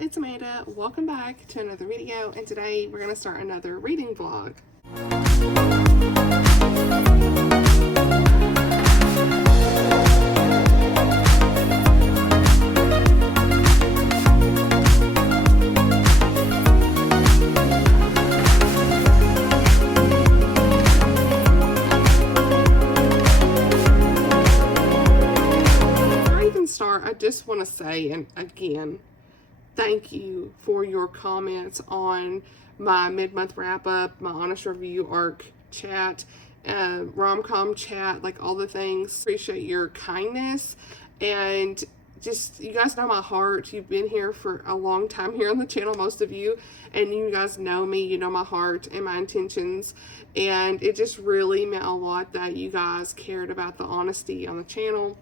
it's Amanda. Welcome back to another video, and today we're going to start another reading vlog. I just want to say, and again, thank you for your comments on my mid-month wrap-up, my honest review arc chat, rom-com chat, like all the things. Appreciate your kindness, and just, you guys know my heart. You've been here for a long time here on the channel, most of you, and you guys know me. You know my heart and my intentions, and it just really meant a lot that you guys cared about the honesty on the channel,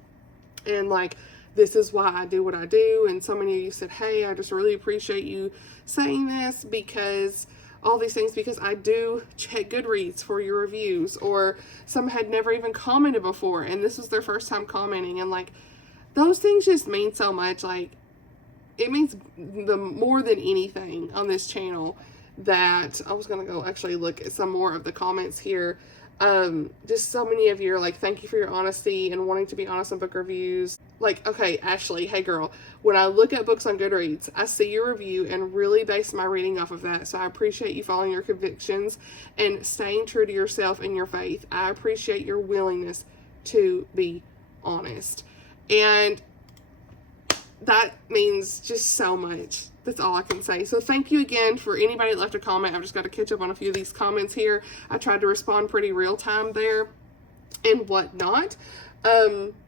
and like, this is why I do what I do. And so many of you said, hey, I just really appreciate you saying this, because all these things, because I do check Goodreads for your reviews, or some had never even commented before and this was their first time commenting, and like, those things just mean so much. Like, it means the more than anything on this channel. That I was gonna go actually look at some more of the comments here. Just so many of you are like, thank you for your honesty and wanting to be honest on book reviews. Like, okay, Ashley, hey girl, when I look at books on Goodreads, I see your review and really base my reading off of that. So I appreciate you following your convictions and staying true to yourself and your faith. I appreciate your willingness to be honest, and that means just so much. That's all I can say. So thank you again for anybody that left a comment. I've just got to catch up on a few of these comments here. I tried to respond pretty real time there and whatnot.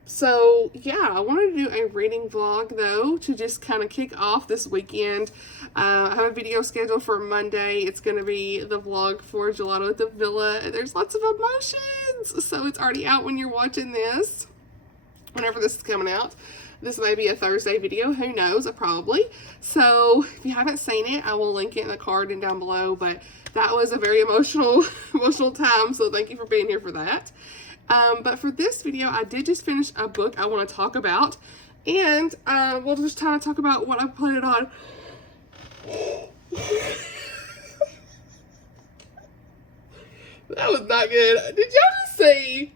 So yeah, I wanted to do a reading vlog though, to just kind of kick off this weekend. I have a video scheduled for Monday. It's going to be the vlog for Gelato at the Villa. There's lots of emotions. So it's already out when you're watching this, whenever this is coming out. This may be a Thursday video, who knows, probably. So if you haven't seen it, I will link it in the card and down below. But that was a very emotional time, so thank you for being here for that. But for this video, I did just finish a book I want to talk about, and we'll just kind of talk about what I put it on. That was not good. Did y'all just see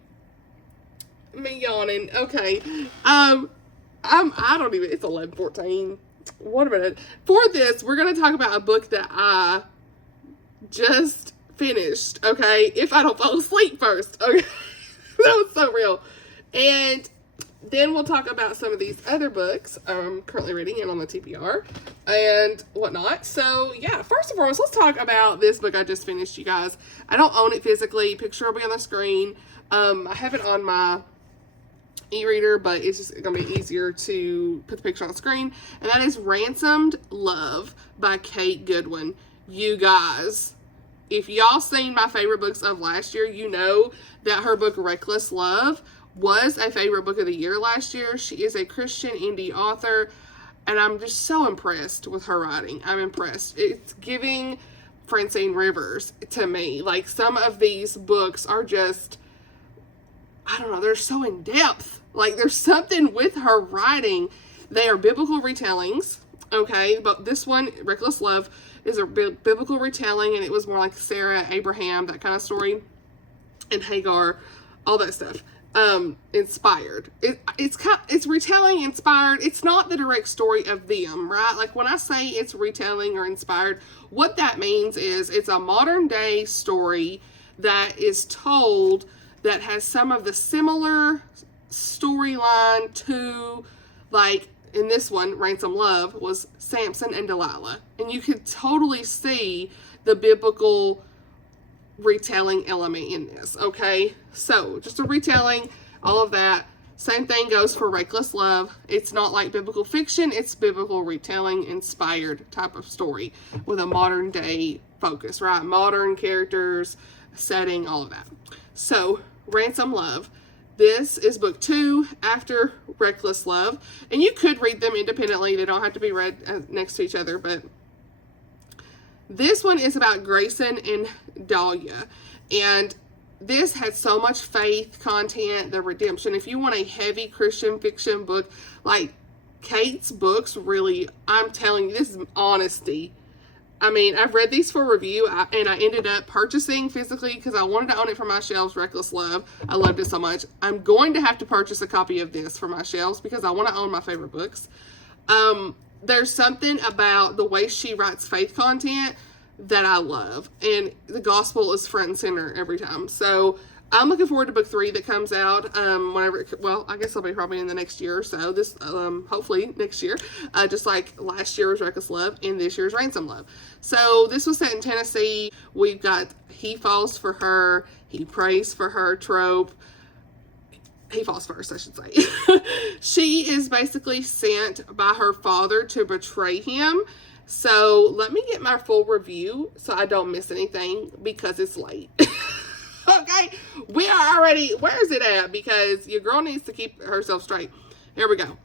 me yawning? Okay. I don't even, it's 11:14. Wait a minute. For this, we're going to talk about a book that I just finished, okay? If I don't fall asleep first, okay? That was so real. And then we'll talk about some of these other books I'm currently reading and on the TBR and whatnot. So yeah, first and foremost, let's talk about this book I just finished, you guys. I don't own it physically. Picture will be on the screen. I have it on my e-reader, but it's just gonna be easier to put the picture on the screen, and that is Ransomed Love by Goodwin. You guys, if y'all seen my favorite books of last year, you know that her book Reckless Love was a favorite book of the year last year. She is a Christian indie author, and I'm just so impressed with her writing. I'm impressed. It's giving Francine Rivers to me. Like, some of these books are just, I don't know, they're so in depth. Like, there's something with her writing. They are biblical retellings, okay? But this one, Reckless Love, is a biblical retelling, and it was more like Sarah, Abraham, that kind of story, and Hagar, all that stuff. Inspired. It's retelling, inspired. It's not the direct story of them, right? Like, when I say it's retelling or inspired, what that means is it's a modern day story that is told that has some of the similar storyline to, like, in this one, Ransomed Love, was Samson and Delilah. And you could totally see the biblical retelling element in this, okay? So, just a retelling, all of that. Same thing goes for Reckless Love. It's not like biblical fiction, it's biblical retelling, inspired type of story with a modern day focus, right? Modern characters, setting, all of that. So, Ransomed Love. This is book 2 after Reckless Love. And you could read them independently. They don't have to be read next to each other. But this one is about Grayson and Dahlia. And this had so much faith content, the redemption. If you want a heavy Christian fiction book, like Kate's books really, I'm telling you, this is honesty. I mean, I've read these for review, and I ended up purchasing physically because I wanted to own it for my shelves. Reckless Love. I loved it so much. I'm going to have to purchase a copy of this for my shelves because I want to own my favorite books. There's something about the way she writes faith content that I love, and the gospel is front and center every time. So I'm looking forward to book 3 that comes out whenever, well, I guess it'll be probably in the next year or so. This, hopefully next year, just like last year was Reckless Love and this year's Ransomed Love. So this was set in Tennessee. We've got he falls for her, he prays for her trope. He falls first, I should say. She is basically sent by her father to betray him. So let me get my full review so I don't miss anything because it's late. Okay, we are already, where is it at? Because your girl needs to keep herself straight. Here we go.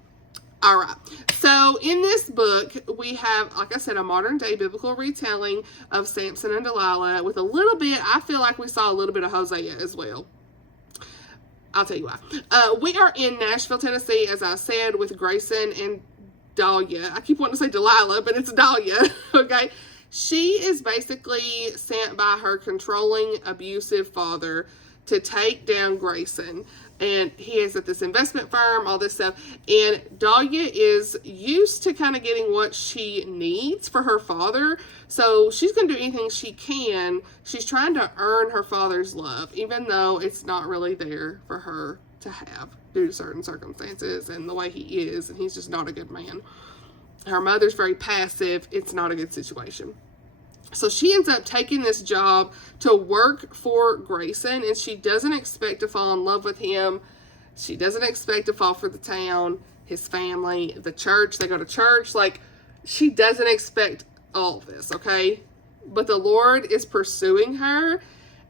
All right. So in this book, we have, like I said, a modern day biblical retelling of Samson and Delilah with a little bit, I feel like we saw a little bit of Hosea as well. I'll tell you why. We are in Nashville, Tennessee, as I said, with Grayson and Dahlia. I keep wanting to say Delilah, but it's Dahlia. Okay. She is basically sent by her controlling, abusive father to take down Grayson. And he is at this investment firm, all this stuff. And Dahlia is used to kind of getting what she needs for her father. So she's going to do anything she can. She's trying to earn her father's love, even though it's not really there for her to have due to certain circumstances and the way he is. And he's just not a good man. Her mother's very passive. It's not a good situation. So she ends up taking this job to work for Grayson, and she doesn't expect to fall in love with him. She doesn't expect to fall for the town, his family, the church. They go to church. Like, she doesn't expect all of this, okay? But the Lord is pursuing her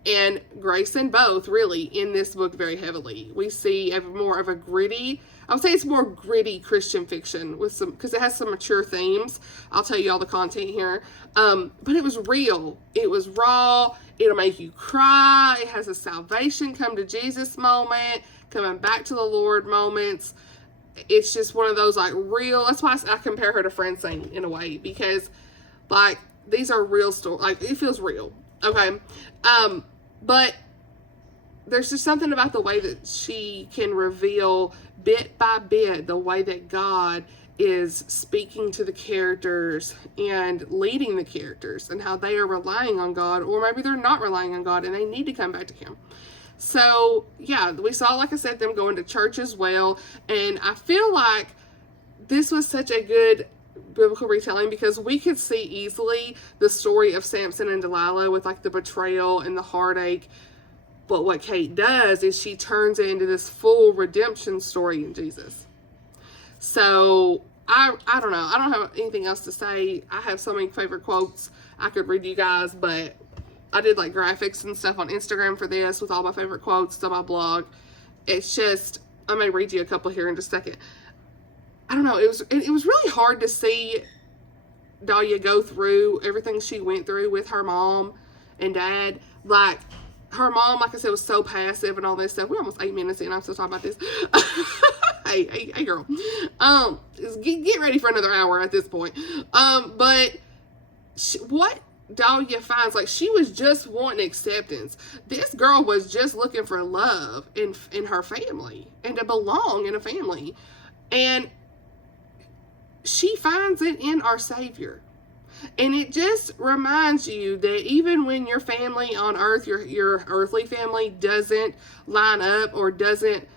and Grayson both, really, in this book very heavily. We see more of a gritty, I would say it's more gritty Christian fiction with some, because it has some mature themes. I'll tell you all the content here. But it was real. It was raw. It'll make you cry. It has a salvation, come to Jesus moment, coming back to the Lord moments. It's just one of those, like, real, that's why I compare her to Francine in a way, because, like, these are real stories. Like, it feels real. Okay. But there's just something about the way that she can reveal bit by bit the way that God is speaking to the characters and leading the characters and how they are relying on God, or maybe they're not relying on God and they need to come back to him. So yeah, we saw, like I said, them going to church as well. And I feel like this was such a good biblical retelling because we could see easily the story of Samson and Delilah with, like, the betrayal and the heartache. But what Kate does is she turns it into this full redemption story in Jesus. So I don't know. I don't have anything else to say. I have so many favorite quotes I could read you guys, but I did, like, graphics and stuff on Instagram for this with all my favorite quotes on my blog. It's just, I may read you a couple here in just a second. I don't know. It was really hard to see Dahlia go through everything she went through with her mom and dad. Like, her mom, like I said, was so passive and all this stuff. We're almost 8 minutes in. I'm still talking about this. hey, girl. Get ready for another hour at this point. But what Dahlia finds, like, she was just wanting acceptance. This girl was just looking for love in her family and to belong in a family. And she finds it in our Savior. And it just reminds you that even when your family on earth, your earthly family, doesn't line up or doesn't,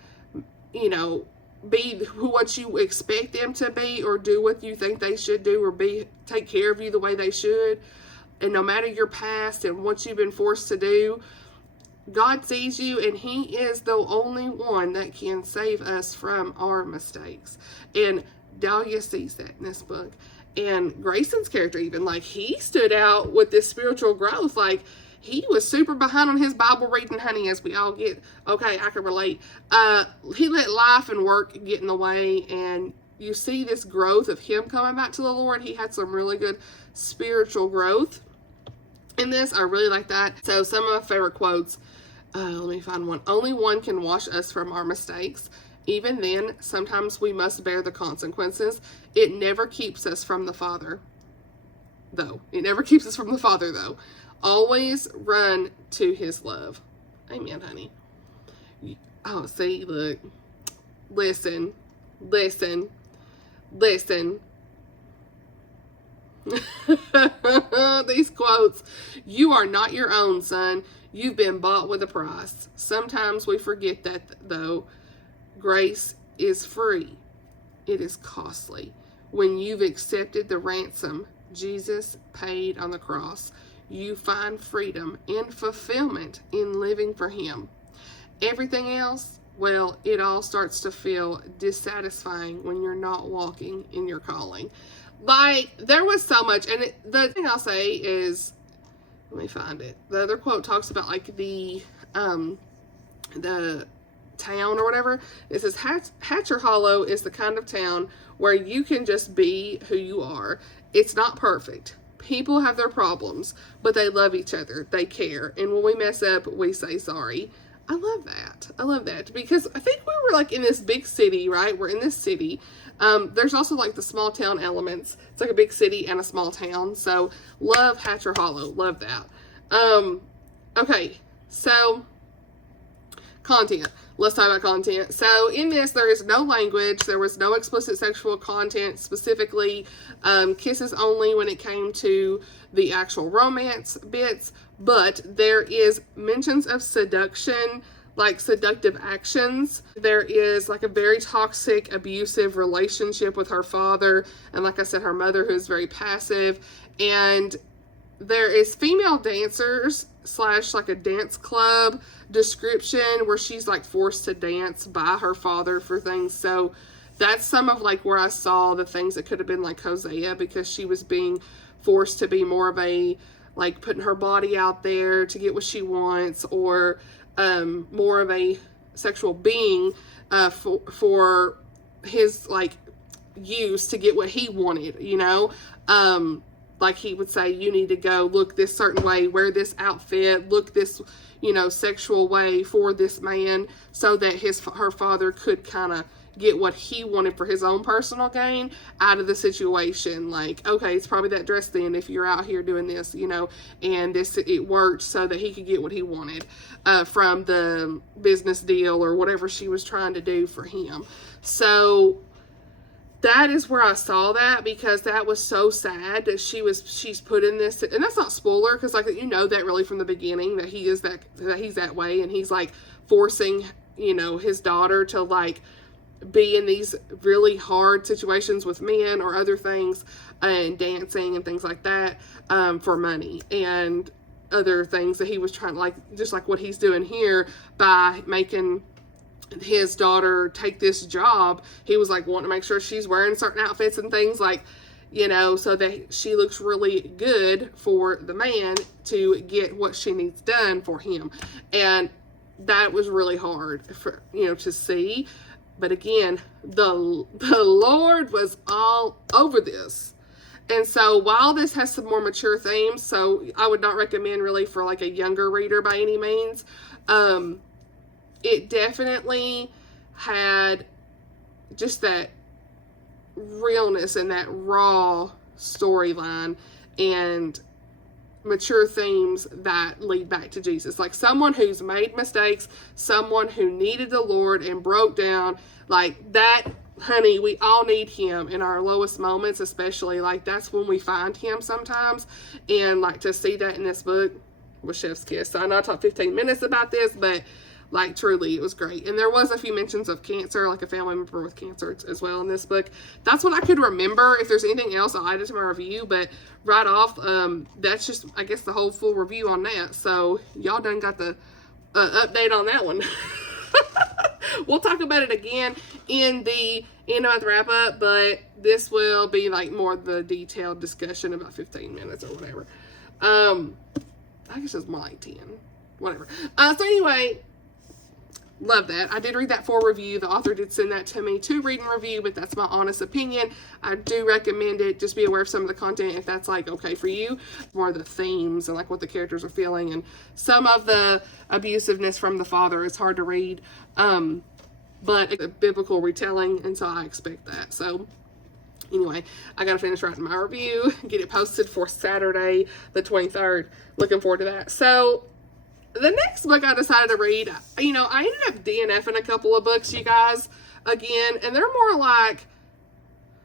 be what you expect them to be or do what you think they should do or take care of you the way they should, and no matter your past and what you've been forced to do, God sees you, and he is the only one that can save us from our mistakes. And Dahlia sees that in this book. And Grayson's character, even, like, he stood out with this spiritual growth. Like, he was super behind on his Bible reading, honey, as we all get. Okay, I can relate. He let life and work get in the way, and you see this growth of him coming back to the Lord. He had some really good spiritual growth in this. I really like that. So some of my favorite quotes, let me find one. Only one can wash us from our mistakes. Even then, sometimes we must bear the consequences. It never keeps us from the Father, though. It never keeps us from the Father, though. Always run to his love. Amen, honey. Oh, see, look. Listen. Listen. Listen. These quotes. You are not your own, son. You've been bought with a price. Sometimes we forget that, though. Grace is free. It is costly. When you've accepted the ransom Jesus paid on the cross, you find freedom and fulfillment in living for him. Everything else, well, it all starts to feel dissatisfying when you're not walking in your calling. Like, there was so much, and the thing I'll say is, let me find it. The other quote talks about, like, the town or whatever. It says, Hatcher Hollow is the kind of town where you can just be who you are. It's not perfect. People have their problems, but they love each other. They care. And when we mess up, we say sorry. I love that. I love that, because I think we were like in this big city, right? We're in this city. There's also like the small town elements. It's like a big city and a small town. So love Hatcher Hollow. Love that. Okay. So content. Let's talk about content. So in this, there is no language. There was no explicit sexual content, specifically kisses only when it came to the actual romance bits. But there is mentions of seduction, like seductive actions. There is like a very toxic, abusive relationship with her father. And like I said, her mother, who is very passive. And there is female dancers / like a dance club description where she's like forced to dance by her father for things. So that's some of like where I saw the things that could have been like Hosea, because she was being forced to be more of a, like, putting her body out there to get what she wants, or more of a sexual being for his like use to get what he wanted, you know. Like he would say, you need to go look this certain way, wear this outfit, look this, you know, sexual way for this man, so that her father could kind of get what he wanted for his own personal gain out of the situation. Like, okay, it's probably that dress then if you're out here doing this, you know, and it worked so that he could get what he wanted from the business deal or whatever she was trying to do for him. So that is where I saw that, because that was so sad that she's put in this, and that's not spoiler, because like, you know, that really from the beginning that he's that way, and he's like forcing, you know, his daughter to like be in these really hard situations with men or other things, and dancing and things like that, for money and other things that he was trying, like just like what he's doing here by making his daughter take this job. He was like wanting to make sure she's wearing certain outfits and things, like, you know, so that she looks really good for the man to get what she needs done for him. And that was really hard for, you know, to see. But again, the Lord was all over this. And so while this has some more mature themes, so I would not recommend really for like a younger reader by any means, it definitely had just that realness and that raw storyline and mature themes that lead back to Jesus. Like someone who's made mistakes, someone who needed the Lord and broke down, like that, honey, we all need him in our lowest moments, especially. Like that's when we find him sometimes. And like to see that in this book was chef's kiss. So I know I talked 15 minutes about this, but like truly it was great. And there was a few mentions of cancer, like a family member with cancer as well in this book. That's what I could remember. If there's anything else, I'll add it to my review, but right off, that's just, I guess, the whole full review on that. So y'all done got the update on that one. We'll talk about it again in the end of the wrap up, but this will be like more the detailed discussion, about 15 minutes or whatever. I guess it's more like 10, whatever. So anyway, love that. I did read that for review. The author did send that to me to read and review, but that's my honest opinion. I do recommend it. Just be aware of some of the content if that's like okay for you. More of the themes and like what the characters are feeling, and some of the abusiveness from the father is hard to read. but it's a biblical retelling, and so I expect that. So anyway, I gotta finish writing my review, get it posted for Saturday the 23rd. Looking forward to that. So the next book I decided to read, I ended up DNFing a couple of books, you guys, again, and they're more like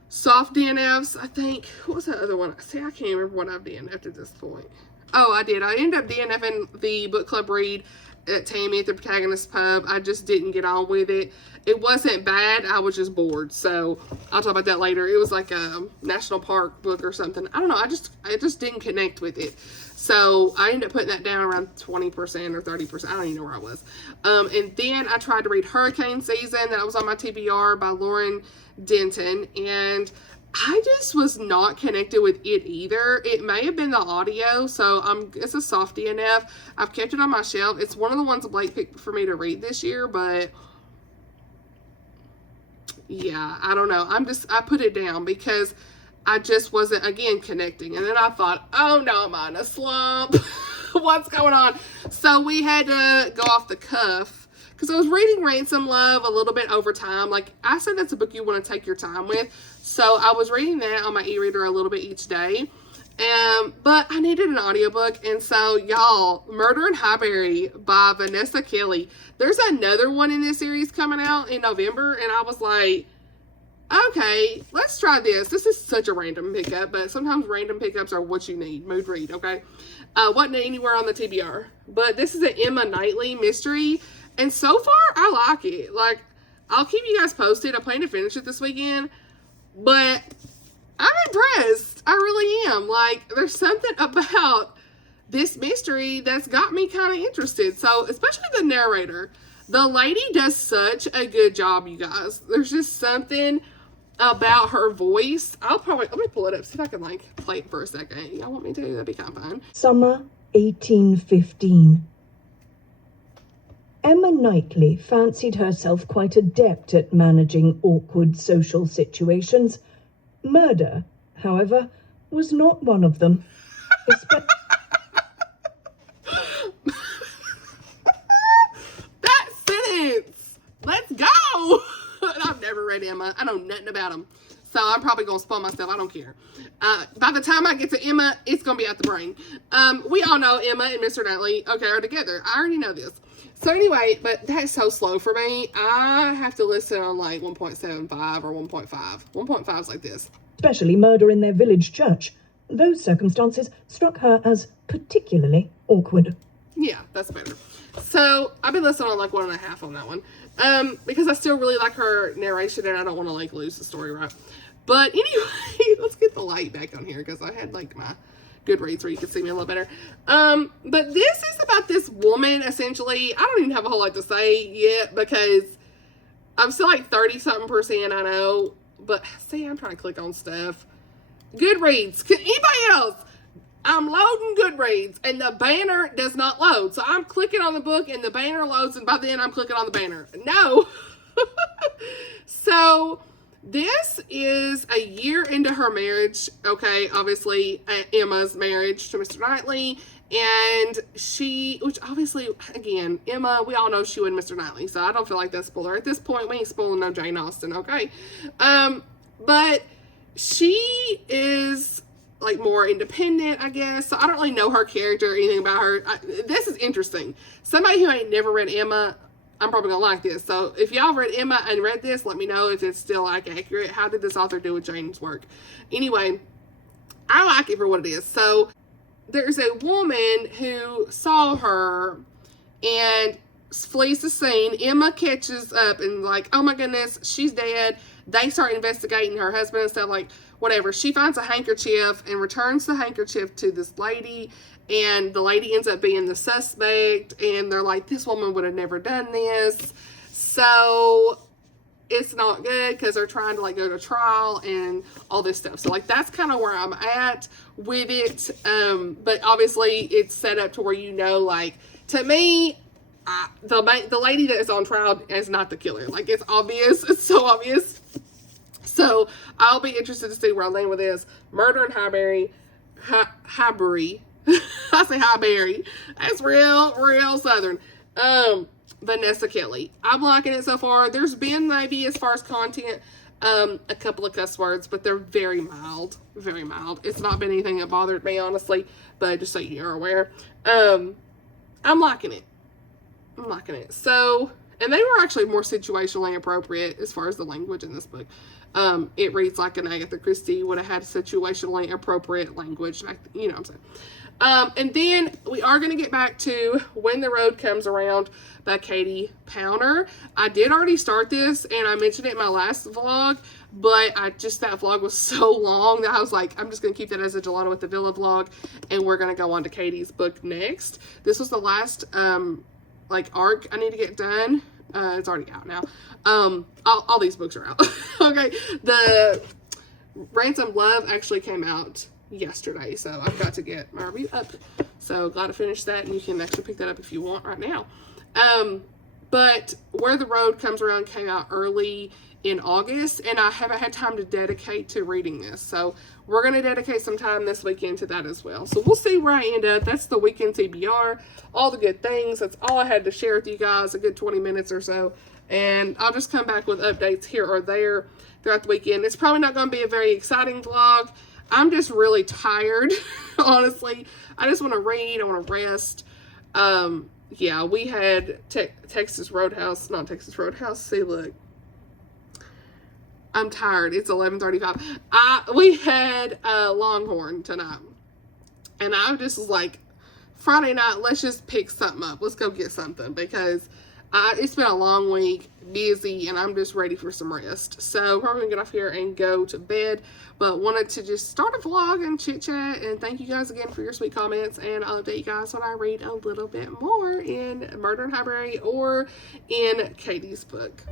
soft DNFs, I think. What was that other one? See, I can't remember what I've DNF'd at this point. Oh, I did. I ended up DNFing the book club read at Tammy at the Protagonist Pub. I just didn't get on with it. It wasn't bad. I was just bored. So I'll talk about that later. It was like a national park book or something. I don't know. I just didn't connect with it. So I ended up putting that down around 20% or 30%. I don't even know where I was. And then I tried to read Hurricane Season. That was on my TBR by Lauren Denton. And I just was not connected with it either. It may have been the audio, so it's a soft DNF. I've kept it on my shelf. It's one of the ones Blake picked for me to read this year, but yeah, I don't know. I put it down because I just wasn't, again, connecting. And then I thought, oh no, I'm on a slump. What's going on? So we had to go off the cuff because I was reading Ransomed Love a little bit over time. Like I said, that's a book you want to take your time with. So I was reading that on my e-reader a little bit each day. But I needed an audiobook. And so, y'all, Murder in Highbury by Vanessa Kelley. There's another one in this series coming out in November. And I was like, okay, let's try this. This is such a random pickup, but sometimes random pickups are what you need. Mood read, okay? Wasn't anywhere on the TBR. But this is an Emma Knightley mystery. And so far, I like it. Like, I'll keep you guys posted. I plan to finish it this weekend. But I'm impressed. I really am. Like, there's something about this mystery that's got me kind of interested. So, especially the narrator. The lady does such a good job, you guys. There's just something about her voice. Let me pull it up, see if I can, like, play it for a second. Y'all want me to? That'd be kind of fun. Summer 1815. Emma Knightley fancied herself quite adept at managing awkward social situations. Murder, however, was not one of them. That sentence! Let's go! I've never read Emma. I know nothing about them. So I'm probably going to spoil myself. I don't care. By the time I get to Emma, it's going to be out the brain. We all know Emma and Mr. Knightley, are together. I already know this. So anyway, but that's so slow for me. I have to listen on like 1.75 or 1.5. 1.5 is like this. Especially murder in their village church. Those circumstances struck her as particularly awkward. Yeah, that's better. So I've been listening on like 1.5 on that one. Because I still really like her narration and I don't want to like lose the story, right? But anyway, let's get the light back on here because I had like my Goodreads where you can see me a little better. But this is about this woman, essentially. I don't even have a whole lot to say yet because I'm still like 30-something%, I know. But see, I'm trying to click on stuff. Goodreads. Anybody else? I'm loading Goodreads and the banner does not load. So I'm clicking on the book and the banner loads and by then I'm clicking on the banner. No. So this is a year into her marriage. Okay, obviously Emma's marriage to Mr. Knightley. And which obviously, again, Emma, we all know she and Mr. Knightley. So I don't feel like that's spoiler. At this point, we ain't spoiling no Jane Austen, okay? But she is like more independent, I guess. So I don't really know her character or anything about her. This is interesting. Somebody who ain't never read Emma, I'm probably gonna like this. So if y'all read Emma and read this, let me know if it's still like accurate. How did this author do with Jane's work? Anyway, I like it for what it is. So there's a woman who saw her and flees the scene. Emma catches up and like, oh my goodness, she's dead. They start investigating her husband and stuff, like whatever. She finds a handkerchief and returns the handkerchief to this lady, and the lady ends up being the suspect, and they're like, this woman would have never done this. So it's not good because they're trying to like go to trial and all this stuff. So like that's kind of where I'm at with it. But obviously it's set up to where, you know, like to me, the lady that is on trial is not the killer. Like it's obvious. It's so obvious. So I'll be interested to see where I land with this. Murder in Highbury. Highbury. I say Highbury. That's real southern. Vanessa Kelley. I'm liking it so far. There's been maybe, as far as content, a couple of cuss words, but they're very mild. Very mild. It's not been anything that bothered me, honestly, but just so you're aware. I'm liking it. I'm liking it. So, and they were actually more situationally appropriate as far as the language in this book. It reads like an Agatha Christie would have had situationally appropriate language. You know what I'm saying? And then we are going to get back to When the Road Comes Around by Katie Powner. I did already start this, and I mentioned it in my last vlog, but that vlog was so long that I was like, I'm just going to keep that as a Gelato with the Villa vlog, and we're going to go on to Katie's book next. This was the last, arc I need to get done. It's already out now. All these books are out. Okay. The Ransomed Love actually came out yesterday, so I've got to get my review up. So glad to finish that, and you can actually pick that up if you want right now. But Where the Road Comes Around came out early in August, and I haven't had time to dedicate to reading this. So we're going to dedicate some time this weekend to that as well. So we'll see where I end up. That's the weekend TBR. All the good things. That's all I had to share with you guys, a good 20 minutes or so. And I'll just come back with updates here or there throughout the weekend. It's probably not going to be a very exciting vlog. I'm just really tired, honestly. I just want to read. I want to rest. Yeah, we had Texas Roadhouse. See, look. I'm tired. It's 11:35. We had Longhorn tonight. And I just was like, Friday night, let's just pick something up. Let's go get something, because it's been a long week, busy, and I'm just ready for some rest. So probably gonna get off here and go to bed, but wanted to just start a vlog and chit chat, and thank you guys again for your sweet comments, and I'll update you guys when I read a little bit more in Murder in Highbury or in Katie's book.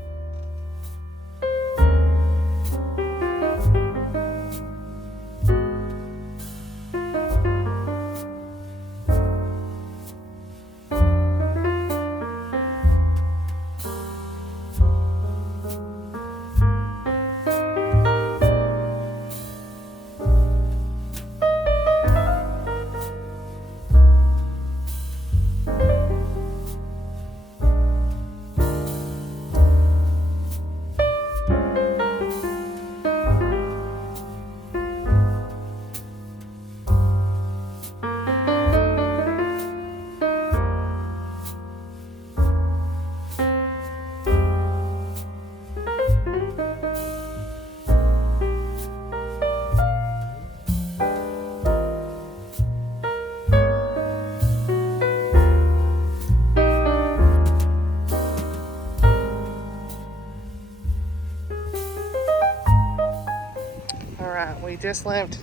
We just left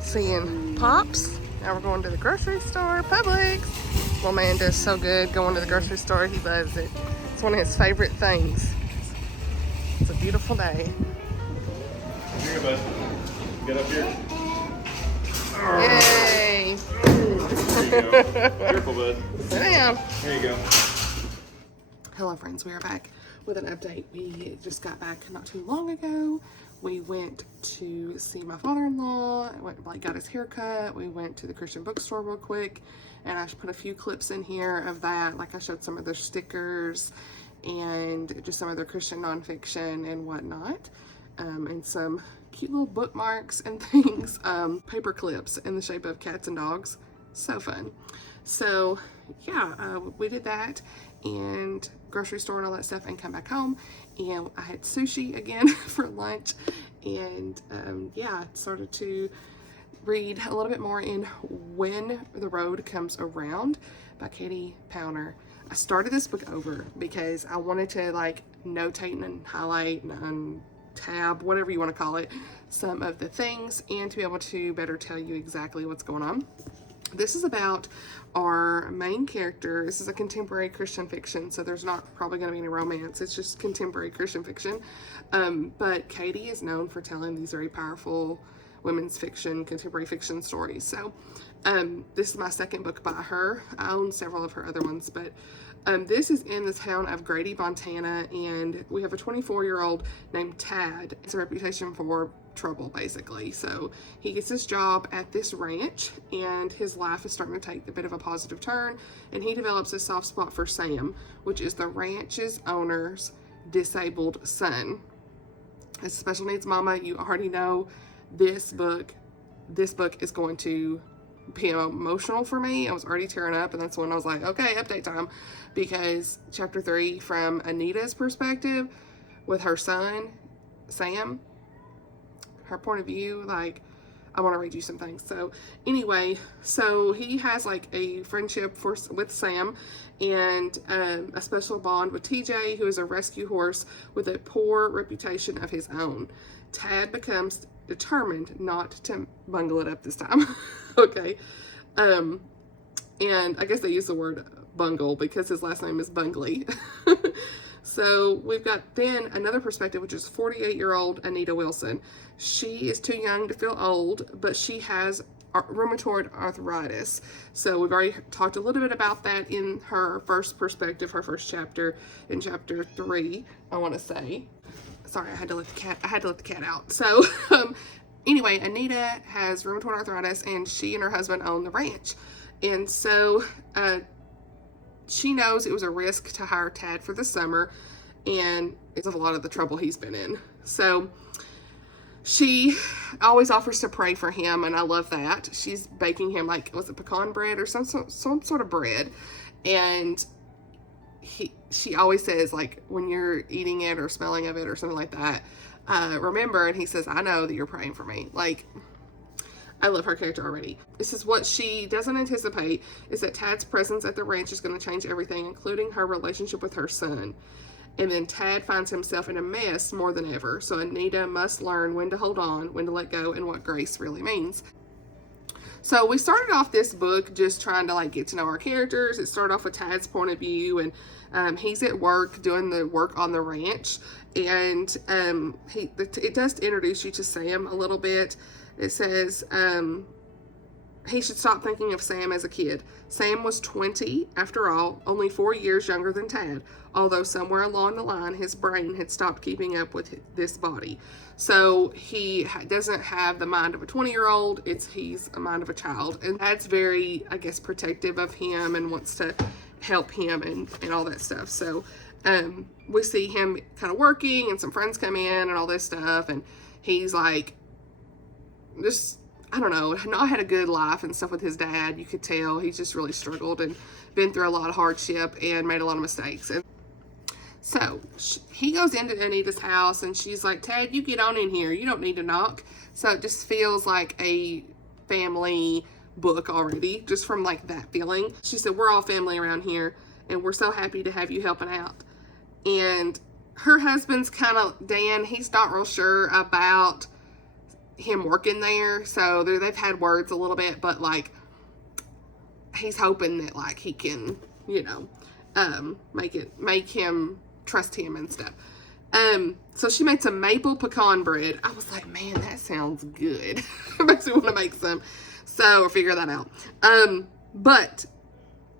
seeing Pops. Now we're going to the grocery store, Publix. Well, man does so good going to the grocery store. He loves it. It's one of his favorite things. It's a beautiful day. Here you go, bud. Get up here. Yay! There you go. Careful, bud. Sit down. There you go. Hello, friends. We are back with an update. We just got back not too long ago. We went to see my father-in-law. Got his haircut. We went to the Christian bookstore real quick, and I put a few clips in here of that. Like, I showed some of their stickers and just some of their Christian nonfiction and whatnot, and some cute little bookmarks and things, paper clips in the shape of cats and dogs. So fun. So yeah, we did that, and grocery store and all that stuff, and come back home, and I had sushi again for lunch, and yeah, started to read a little bit more in When the Road Comes Around by Katie Powner. I started this book over because I wanted to like notate and highlight and tab, whatever you want to call it, some of the things, and to be able to better tell you exactly what's going on. This is about our main character. This is a contemporary Christian fiction, so there's not probably going to be any romance. It's just contemporary Christian fiction. But Katie is known for telling these very powerful women's fiction, contemporary fiction stories. So this is my second book by her. I own several of her other ones, but this is in the town of Grady, Montana, and we have a 24-year-old named Tad. It's a reputation for trouble, basically. So he gets his job at this ranch, and his life is starting to take a bit of a positive turn, and he develops a soft spot for Sam, which is the ranch's owner's disabled son. As a special needs mama, you already know this book is going to be emotional for me. I was already tearing up, and that's when I was like, okay, update time, because chapter 3, from Anita's perspective with her son Sam, her point of view, like, I want to read you some things. So anyway, so he has like a friendship with Sam, and a special bond with TJ, who is a rescue horse with a poor reputation of his own. Tad becomes determined not to bungle it up this time. Okay. And I guess they use the word bungle because his last name is Bungley. So we've got then another perspective, which is 48-year-old Anita Wilson. She is too young to feel old, but she has rheumatoid arthritis. So we've already talked a little bit about that in her first perspective, her first chapter, in chapter 3, I want to say. Sorry, I had to let the cat out. So anyway, Anita has rheumatoid arthritis, and she and her husband own the ranch. And so she knows it was a risk to hire Tad for the summer, and it's a lot of the trouble he's been in. So she always offers to pray for him, and I love that. She's baking him, like, was it pecan bread or some sort of bread, and she always says, like, when you're eating it or smelling of it or something like that, remember, and he says, I know that you're praying for me. Like, I love her character already. This is what she doesn't anticipate, is that Tad's presence at the ranch is going to change everything, including her relationship with her son. And then Tad finds himself in a mess more than ever. So Anita must learn when to hold on, when to let go, and what grace really means. So we started off this book just trying to, like, get to know our characters. It started off with Tad's point of view, and he's at work doing the work on the ranch. And it does introduce you to Sam a little bit. It says he should stop thinking of Sam as a kid. Sam was 20, after all, only 4 years younger than Tad, although somewhere along the line his brain had stopped keeping up with this body. So he doesn't have the mind of a 20-year-old, he's a mind of a child. And Tad's very, I guess, protective of him and wants to help him and all that stuff. So we see him kind of working, and some friends come in and all this stuff, and he's like, just, I don't know, not had a good life and stuff with his dad. You could tell he's just really struggled and been through a lot of hardship and made a lot of mistakes. And so he goes into Anita's house, and she's like, Tad, you get on in here. You don't need to knock. So it just feels like a family book already, just from, like, that feeling. She said, we're all family around here, and we're so happy to have you helping out. And her husband's kind of, Dan, he's not real sure about him working there. So they've had words a little bit, but, like, he's hoping that, like, he can, you know, make him trust him and stuff. So she made some maple pecan bread. I was like, man, that sounds good. Makes me want to make some. So, or figure that out. But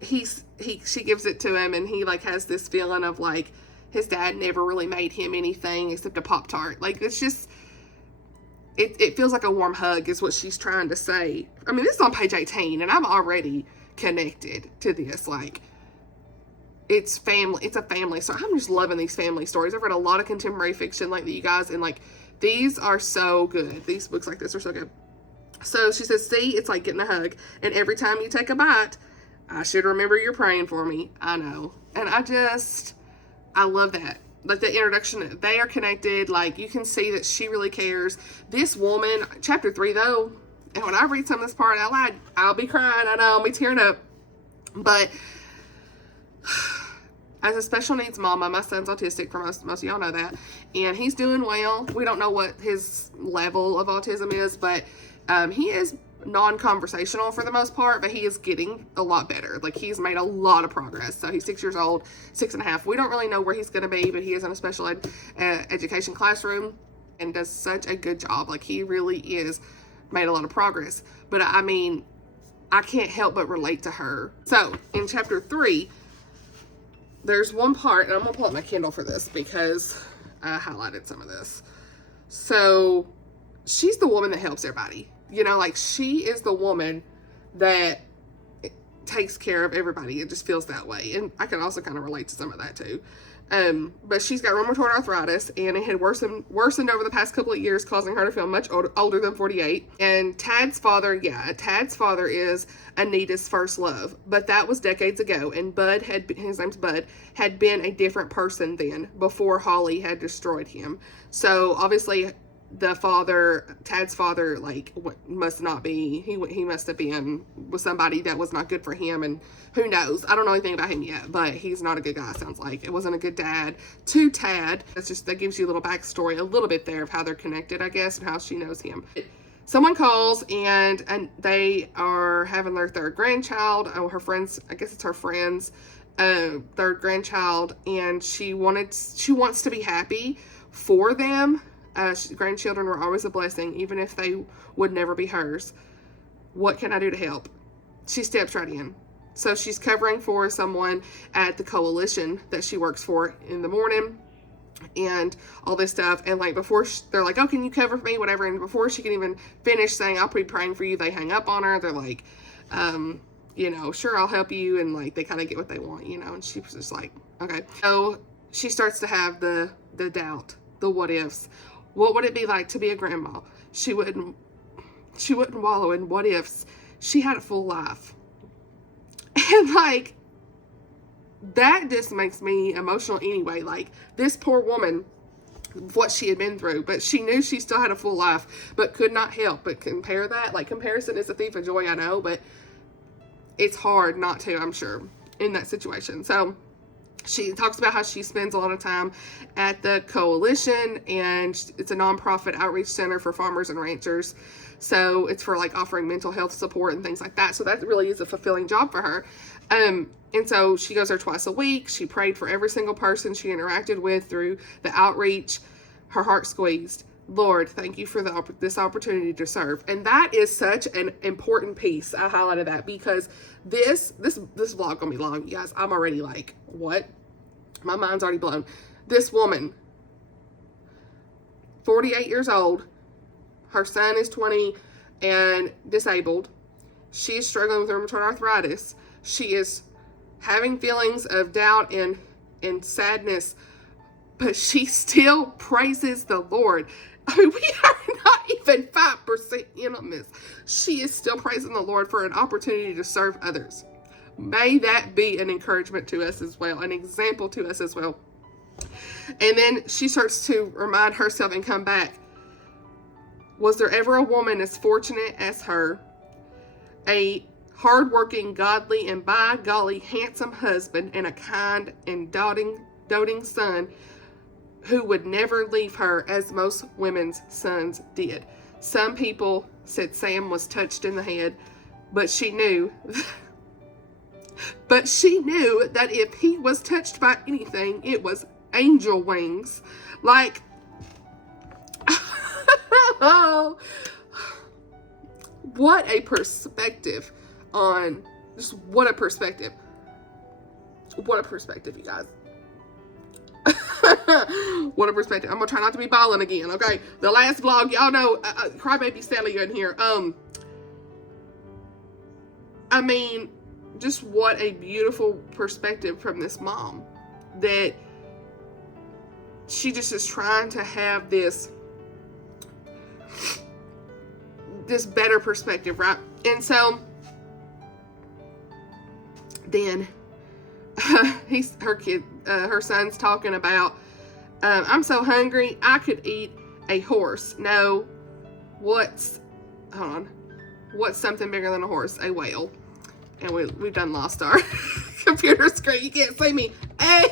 she gives it to him, and he, like, has this feeling of, like, his dad never really made him anything except a Pop-Tart. Like, it's just, it feels like a warm hug is what she's trying to say. I mean, this is on page 18, and I'm already connected to this. Like, it's a family. So I'm just loving these family stories. I've read a lot of contemporary fiction like that, you guys, and, like, these are so good. These books like this are so good. So she says, see, it's like getting a hug, and every time you take a bite, I should remember you're praying for me. I know. And I love that. Like, the introduction, they are connected. Like, you can see that she really cares. This woman, chapter 3, though, and when I read some of this part out loud, I'll be crying. I know, I'll be tearing up. But as a special needs mama, my son's autistic, for most of y'all know that, and he's doing well. We don't know what his level of autism is, but he is non-conversational for the most part, but he is getting a lot better. Like, he's made a lot of progress. So he's 6 years old, 6.5. We don't really know where he's going to be, but he is in a special education classroom and does such a good job. Like, he really is made a lot of progress. But I mean, I can't help but relate to her. So in chapter 3, there's one part, and I'm going to pull up my Kindle for this because I highlighted some of this. So she's the woman that helps everybody. You know, like, she is the woman that takes care of everybody. It just feels that way. And I can also kind of relate to some of that too. But she's got rheumatoid arthritis, and it had worsened over the past couple of years, causing her to feel much older than 48. And Tad's father is Anita's first love, but that was decades ago. And his name's Bud, had been a different person then, before Holly had destroyed him. So obviously, Tad's father, like, must not be, he must have been with somebody that was not good for him, and who knows, I don't know anything about him yet, but he's not a good guy, sounds like. It wasn't a good dad to Tad. That gives you a little backstory, a little bit there of how they're connected, I guess, and how she knows him. Someone calls, and they are having their third grandchild. Her friends, I guess it's her friend's third grandchild, and she wants to be happy for them. Grandchildren were always a blessing, even if they would never be hers. What can I do to help? She steps right in. So she's covering for someone at the coalition that she works for in the morning, and all this stuff. And like, before they're like, oh, can you cover for me, whatever, and before she can even finish saying, I'll be praying for you, they hang up on her. They're like, you know, sure, I'll help you. And like, they kind of get what they want, you know. And she was just like, okay. So she starts to have the doubt, the what ifs. What would it be like to be a grandma? She wouldn't wallow in what ifs. She had a full life. And like, that just makes me emotional anyway. Like, this poor woman, what she had been through, but she knew she still had a full life, but could not help but compare that. Like, comparison is a thief of joy, I know, but it's hard not to, I'm sure, in that situation. So she talks about how she spends a lot of time at the coalition, and it's a nonprofit outreach center for farmers and ranchers. So it's for like offering mental health support and things like that. So that really is a fulfilling job for her. And so she goes there twice a week. She prayed for every single person she interacted with through the outreach. Her heart squeezed. Lord, thank you for this opportunity to serve. And that is such an important piece. I highlighted that because this vlog gonna be long, you guys. I'm already like, what? My mind's already blown. This woman, 48 years old, her son is 20 and disabled. She is struggling with rheumatoid arthritis. She is having feelings of doubt and sadness, but she still praises the Lord. I mean, we are not even 5% in on this. She is still praising the Lord for an opportunity to serve others. May that be an encouragement to us as well, an example to us as well. And then she starts to remind herself and come back. Was there ever a woman as fortunate as her? A hardworking, godly, and by golly, handsome husband, and a kind and doting son who would never leave her as most women's sons did. Some people said Sam was touched in the head, but she knew that if he was touched by anything, it was angel wings. Like, oh, what a perspective on, just what a perspective. What a perspective, you guys. What a perspective. I'm gonna try not to be bawling again, okay? The last vlog, y'all know, crybaby Sally in here. I mean, just what a beautiful perspective from this mom, that she just is trying to have this better perspective, right? And so then her son's talking about, I'm so hungry I could eat a horse. No, what's something bigger than a horse? A whale. And we've done lost our computer screen. You can't see me. Hey,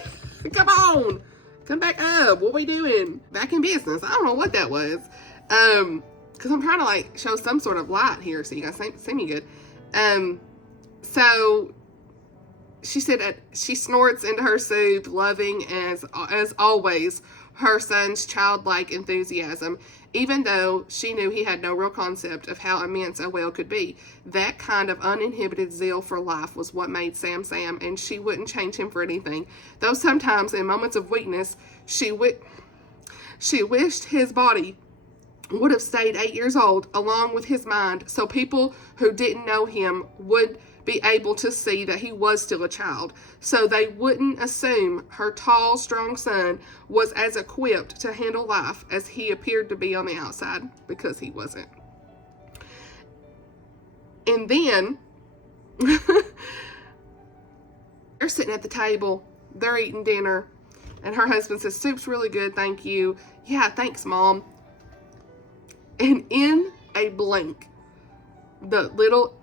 come on. Come back up. What we doing? Back in business. I don't know what that was. Because I'm trying to like show some sort of light here so you guys see me good. So she said that she snorts into her soup, loving as always her son's childlike enthusiasm, even though she knew he had no real concept of how immense a whale could be. That kind of uninhibited zeal for life was what made Sam Sam, and she wouldn't change him for anything. Though sometimes in moments of weakness, she wished his body would have stayed 8 years old along with his mind, so people who didn't know him would be able to see that he was still a child, so they wouldn't assume her tall, strong son was as equipped to handle life as he appeared to be on the outside, because he wasn't. And then they're sitting at the table, they're eating dinner, and her husband says, "Soup's really good, thank you." "Yeah, thanks, Mom." And in a blink, the little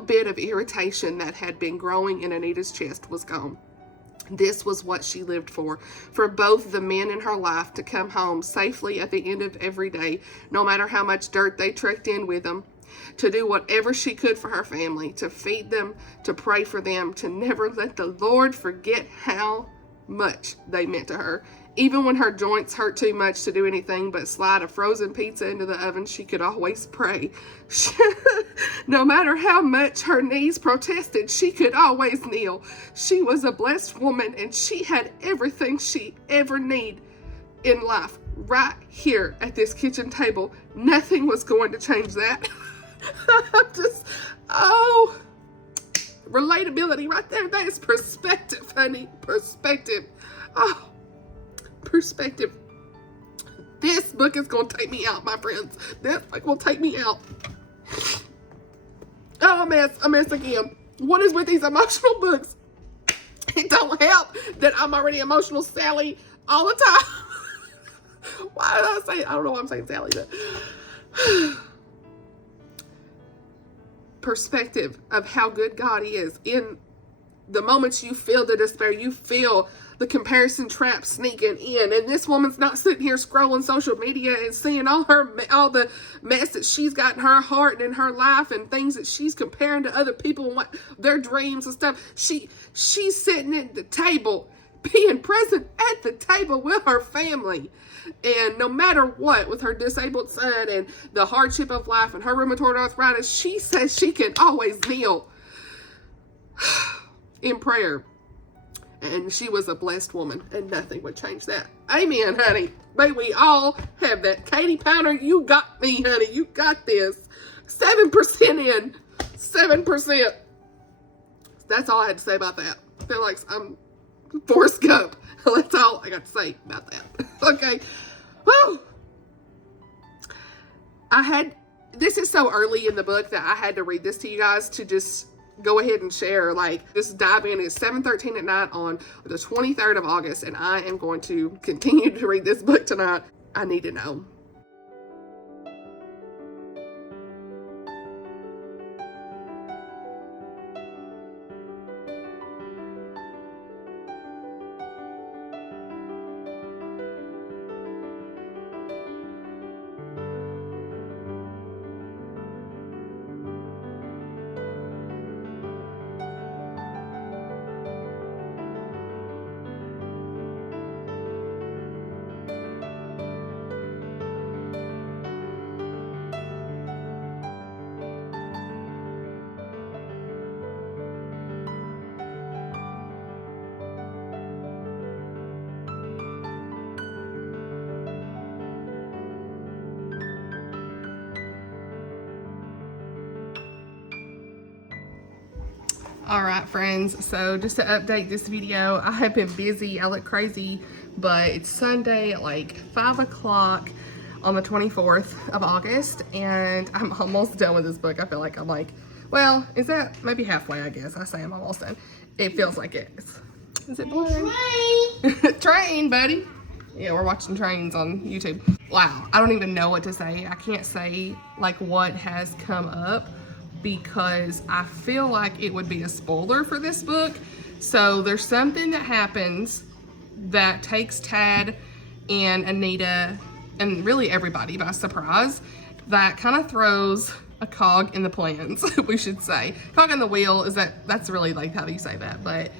bit of irritation that had been growing in Anita's chest was gone. This was what she lived for both the men in her life to come home safely at the end of every day, no matter how much dirt they trekked in with them, to do whatever she could for her family, to feed them, to pray for them, to never let the Lord forget how much they meant to her. Even when her joints hurt too much to do anything but slide a frozen pizza into the oven, she could always pray. No matter how much her knees protested, she could always kneel. She was a blessed woman, and she had everything she ever needed in life right here at this kitchen table. Nothing was going to change that. Relatability right there. That is perspective, honey. Perspective. Oh. Perspective. This book is going to take me out, my friends. This book will take me out. Oh, a mess again. What is with these emotional books? It don't help that I'm already emotional Sally all the time. Why did I say, I don't know why I'm saying Sally, but perspective of how good God is. In the moments you feel the despair, you feel the comparison trap sneaking in, and this woman's not sitting here scrolling social media and seeing all the mess that she's got in her heart and in her life and things that she's comparing to other people and what their dreams and stuff. She's sitting at the table, being present at the table with her family, and no matter what, with her disabled son and the hardship of life and her rheumatoid arthritis, she says she can always kneel in prayer. And she was a blessed woman, and nothing would change that. Amen, honey. May we all have that. Katie Powner, you got me, honey. You got this. 7% in. 7%. That's all I had to say about that. I feel like I'm Forrest Gump. That's all I got to say about that. Okay. Woo! This is so early in the book that I had to read this to you guys to just go ahead and share, just dive in. It's 7:13 at night on the 23rd of August, and I am going to continue to read this book tonight. I need to know. All right, friends, so just to update this video, I have been busy. I look crazy, but it's Sunday at like 5 o'clock on the 24th of August, and I'm almost done with this book. I feel like I'm like, well, is that maybe halfway, I guess. I say I'm almost done. It feels like it. Is it blurry? Train! Train, buddy. Yeah, we're watching trains on YouTube. Wow, I don't even know what to say. I can't say like what has come up, because I feel like it would be a spoiler for this book. So there's something that happens that takes Tad and Anita and really everybody by surprise, that kind of throws a cog in the plans, we should say. Cog in the wheel, that's really like how do you say that, but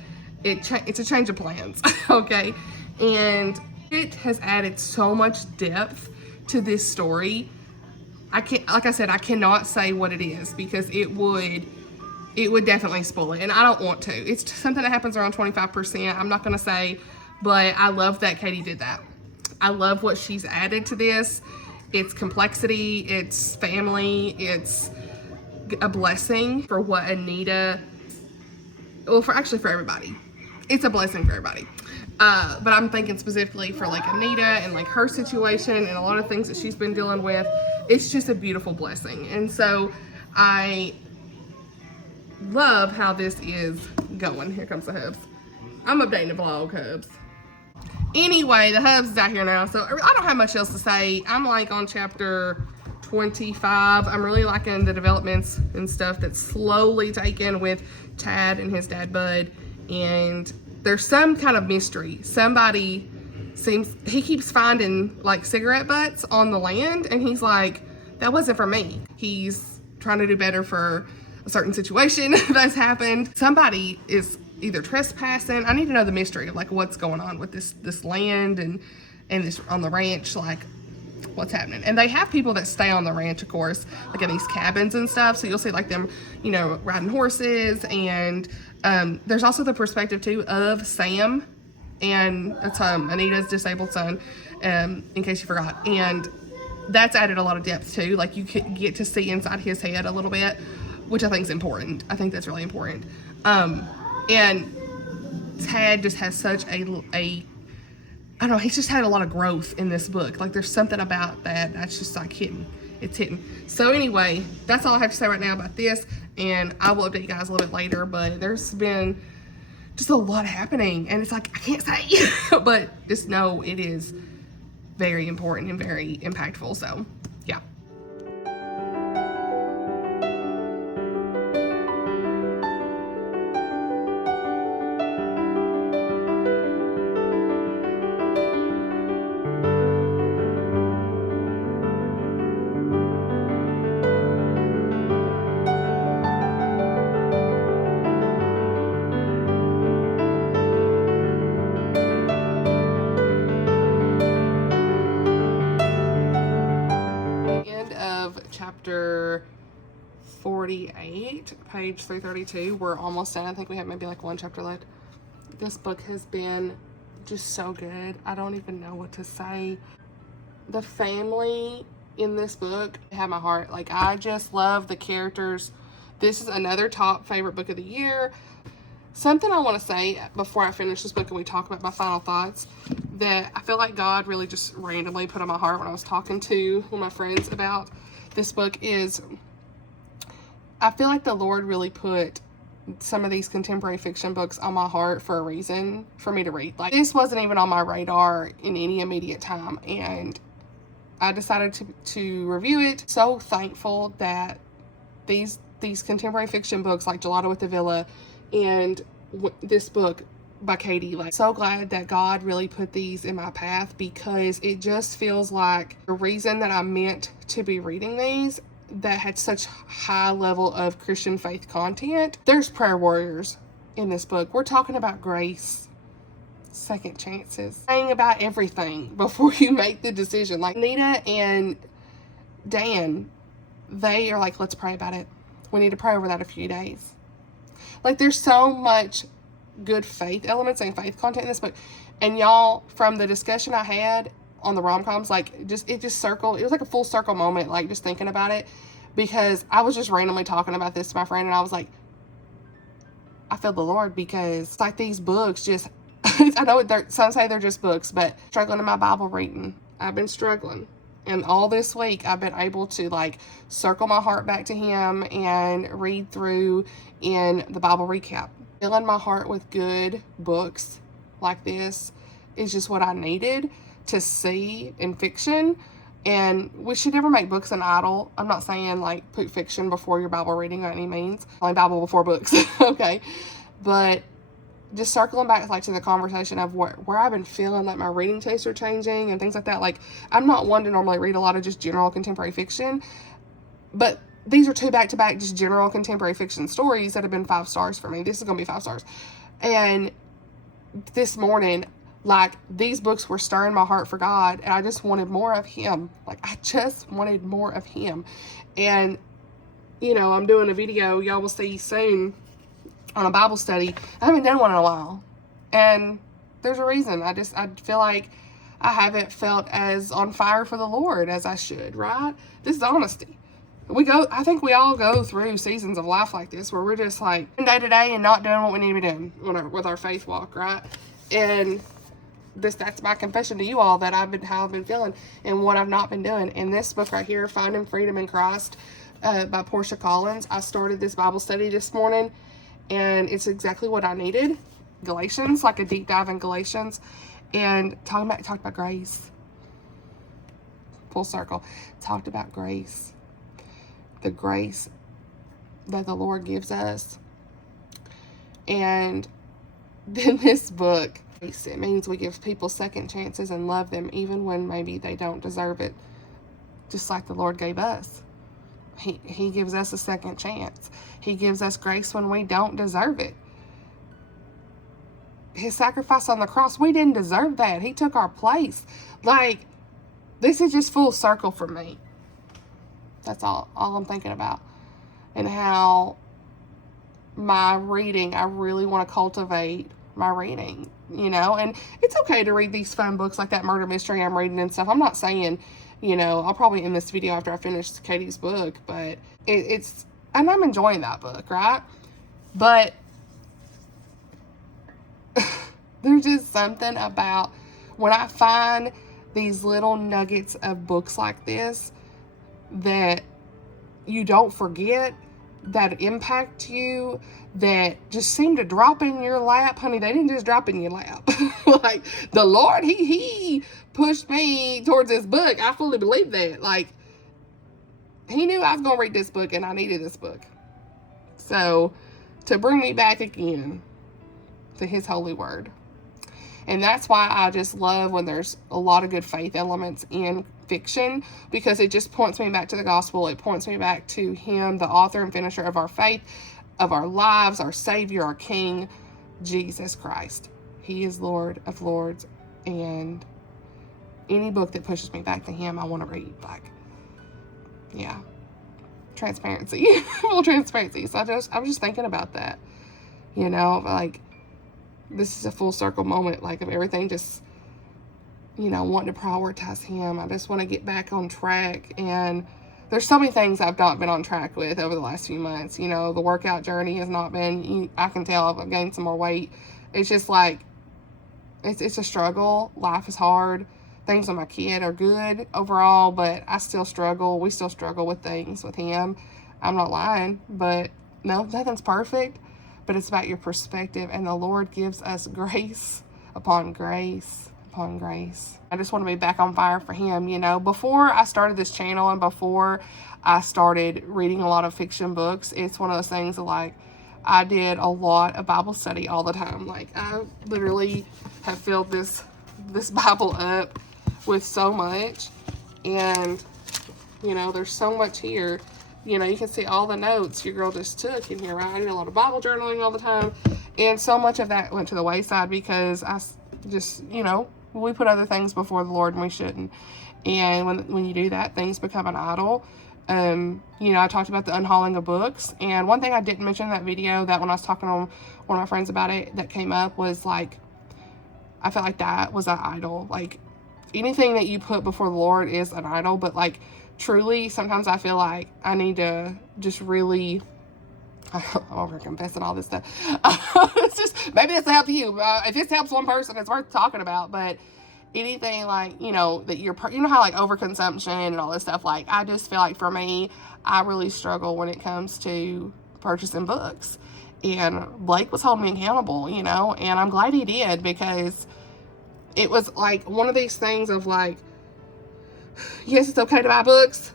it's a change of plans. Okay, and it has added so much depth to this story. Like I said, I cannot say what it is, because it would definitely spoil it, and I don't want to. It's something that happens around 25%. I'm not gonna say, but I love that Katie did that. I love what she's added to this, It's complexity, it's family, it's a blessing for what Anita, well, for everybody. It's a blessing for everybody. But I'm thinking specifically for like Anita and like her situation and a lot of things that she's been dealing with. It's just a beautiful blessing. And so I love how this is going. Here comes the hubs. I'm updating the vlog, hubs. Anyway, the hubs is out here now, so I don't have much else to say. I'm like on chapter 25. I'm really liking the developments and stuff that's slowly taken with Tad and his dad Bud, and there's some kind of mystery. Somebody he keeps finding like cigarette butts on the land, and he's like, that wasn't for me. He's trying to do better for a certain situation that's happened. Somebody is either trespassing. I need to know the mystery of like what's going on with this land and this on the ranch, like what's happening. And they have people that stay on the ranch, of course, like in these cabins and stuff. So you'll see like them, you know, riding horses. And there's also the perspective too of Sam, and that's Anita's disabled son, in case you forgot. And that's added a lot of depth too. Like you get to see inside his head a little bit, which I think is important. I think that's really important. And Tad just has such I don't know, he's just had a lot of growth in this book. Like there's something about that's just like hitting. It's hitting. So anyway, that's all I have to say right now about this, and I will update you guys a little bit later, but there's been just a lot happening, and it's like, I can't say, but just know it is very important and very impactful. So yeah. Chapter 48, page 332. We're almost done. I think we have maybe like one chapter left. This book has been just so good. I don't even know what to say. The family in this book have my heart. Like, I just love the characters. This is another top favorite book of the year. Something I want to say before I finish this book and we talk about my final thoughts, that I feel like God really just randomly put on my heart when I was talking to one of my friends about this book is, I feel like the Lord really put some of these contemporary fiction books on my heart for a reason for me to read. Like, this wasn't even on my radar in any immediate time, and I decided to review it. So thankful that these contemporary fiction books like Gelato with the Villa and this book by Katie, like, so glad that God really put these in my path, because it just feels like the reason that I meant to be reading these that had such high level of Christian faith content. There's prayer warriors in this book. We're talking about grace, second chances, praying about everything before you make the decision. Like Nita and Dan, they are like, let's pray about it. We need to pray over that a few days. Like, there's so much good faith elements and faith content in this book. And y'all, from the discussion I had on the rom-coms, like, it just circled. It was like a full circle moment, like, just thinking about it, because I was just randomly talking about this to my friend, and I was like, I feel the Lord, because it's like these books just, I know some say they're just books, but struggling in my Bible reading. I've been struggling. And all this week, I've been able to, like, circle my heart back to Him and read through in the Bible recap. Filling my heart with good books like this is just what I needed to see in fiction. And we should never make books an idol. I'm not saying, like, put fiction before your Bible reading by any means. Only Bible before books, okay? But just circling back, like, to the conversation of where I've been feeling like my reading tastes are changing and things like that. Like, I'm not one to normally read a lot of just general contemporary fiction, but these are two back-to-back just general contemporary fiction stories that have been 5 stars for me. This is going to be 5 stars. And this morning, like, these books were stirring my heart for God, and I just wanted more of Him. Like, I just wanted more of Him. And, you know, I'm doing a video y'all will see soon on a Bible study. I haven't done one in a while, and there's a reason. I feel like I haven't felt as on fire for the Lord as I should, right? This is honesty. I think we all go through seasons of life like this where we're just like day to day and not doing what we need to be doing with our faith walk, right? And that's my confession to you all, that how I've been feeling and what I've not been doing. In this book right here, Finding Freedom in Christ, by Portia Collins, I started this Bible study this morning, and it's exactly what I needed. Galatians, like a deep dive in Galatians, and talked about grace. Full circle. Talked about grace. The grace that the Lord gives us. And then this book, it means we give people second chances and love them even when maybe they don't deserve it, just like the Lord gave us. He gives us a second chance. He gives us grace when we don't deserve it. His sacrifice on the cross, we didn't deserve that. He took our place. Like, this is just full circle for me. That's all I'm thinking about. And how my reading, I really want to cultivate my reading, you know. And it's okay to read these fun books like that murder mystery I'm reading and stuff. I'm not saying, you know, I'll probably end this video after I finish Katie's book, but it's, and I'm enjoying that book, right? But there's just something about when I find these little nuggets of books like this that you don't forget, that impact you, that just seem to drop in your lap. Honey, they didn't just drop in your lap. Like, the Lord, he pushed me towards this book. I fully believe that. Like, he knew I was going to read this book, and I needed this book. So, to bring me back again to his holy word. And that's why I just love when there's a lot of good faith elements in fiction, because it just points me back to the gospel. It points me back to him, the author and finisher of our faith, of our lives, our Savior, our King, Jesus Christ. He is Lord of Lords, and any book that pushes me back to him, I want to read. Like, yeah, transparency, full transparency. So I was just thinking about that, you know, like, this is a full circle moment, like, of everything just, you know, wanting to prioritize him. I just want to get back on track. And there's so many things I've not been on track with over the last few months. You know, the workout journey has not been, I can tell I've gained some more weight. It's just like, it's a struggle. Life is hard. Things with my kid are good overall, but I still struggle. We still struggle with things with him. I'm not lying, but no, nothing's perfect. But it's about your perspective, and the Lord gives us grace upon grace upon grace. I just want to be back on fire for him, you know. Before I started this channel and before I started reading a lot of fiction books, it's one of those things that, like, I did a lot of Bible study all the time. Like, I literally have filled this Bible up with so much, and, you know, there's so much here. You know, you can see all the notes your girl just took in here, right? I did a lot of Bible journaling all the time. And so much of that went to the wayside because I just, you know, we put other things before the Lord and we shouldn't. And when you do that, things become an idol. You know, I talked about the unhauling of books. And one thing I didn't mention in that video, that when I was talking to one of my friends about it, that came up was, like, I felt like that was an idol. Like, anything that you put before the Lord is an idol. But, like, truly, sometimes I feel like I need to just really, I'm over confessing all this stuff. It's just, maybe this will help you. If this helps one person, it's worth talking about. But anything, like, you know, that you know how, like, overconsumption and all this stuff, like, I just feel like for me, I really struggle when it comes to purchasing books. And Blake was holding me accountable, you know, and I'm glad he did, because it was like one of these things of, like, yes, it's okay to buy books,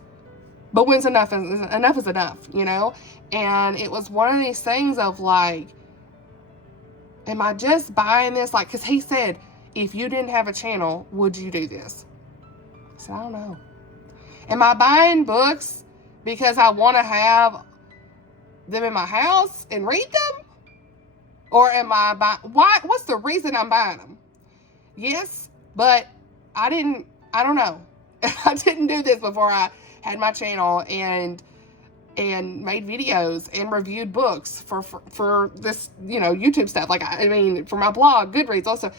but when's enough is enough, you know? And it was one of these things of, like, am I just buying this? Like, because he said, if you didn't have a channel, would you do this? I said, I don't know. Am I buying books because I want to have them in my house and read them? Or am I buying, what's the reason I'm buying them? Yes, but I don't know. I didn't do this before I had my channel, and and made videos and reviewed books for this, you know, YouTube stuff. Like, I mean, for my blog, Goodreads also.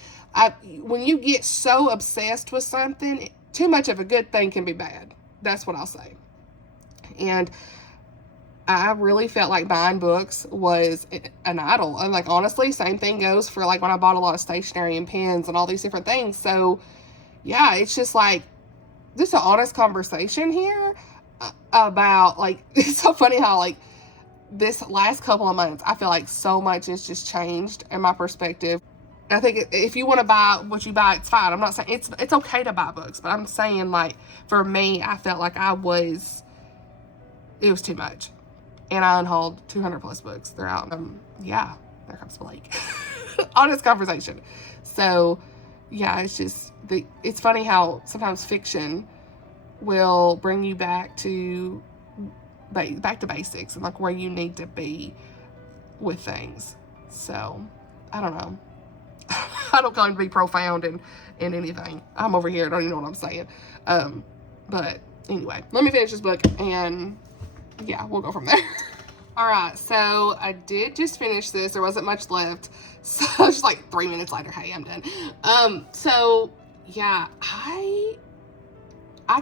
When you get so obsessed with something, too much of a good thing can be bad. That's what I'll say. And I really felt like buying books was an idol. And like, honestly, same thing goes for like when I bought a lot of stationery and pens and all these different things. So yeah, it's just like, just an honest conversation here about, like, it's so funny how like this last couple of months, I feel like so much has just changed in my perspective. I think if you want to buy what you buy, it's fine. I'm not saying it's okay to buy books, but I'm saying, like, for me, I felt like it was too much. And I unhauled 200 plus books. They're out. Yeah, there comes Blake. Honest conversation. So yeah, it's just, it's funny how sometimes fiction will bring you back to basics and like where you need to be with things. So I don't know. I don't claim to be profound in anything. I'm over here, I don't even know what I'm saying. But anyway, let me finish this book and yeah, we'll go from there. All right, so I did just finish this. There wasn't much left. So just like 3 minutes later, hey, I'm done. So yeah, I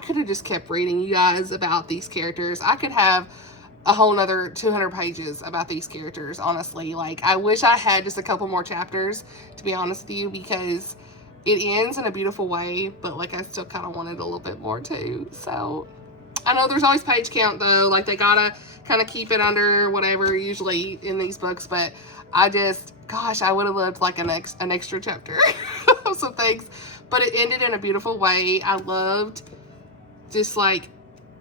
could have just kept reading you guys about these characters. I could have a whole nother 200 pages about these characters, honestly. Like, I wish I had just a couple more chapters, to be honest with you, because it ends in a beautiful way, but like I still kind of wanted a little bit more too. So I know there's always page count though, like they gotta kind of keep it under whatever usually in these books, but I just, gosh, I would have loved like an extra chapter of some things, but it ended in a beautiful way. I loved just like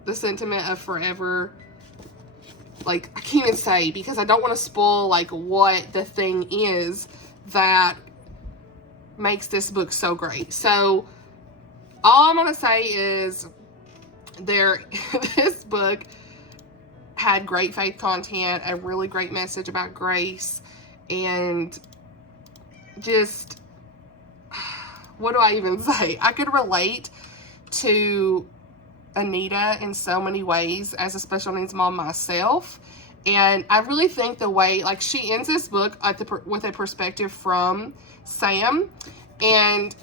the sentiment of forever. Like, I can't even say, because I don't want to spoil like what the thing is that makes this book so great. So all I'm gonna say is this book had great faith content, a really great message about grace, and just, what do I even say? I could relate to Anita in so many ways as a special needs mom myself. And I really think the way, like, she ends this book with a perspective from Sam, and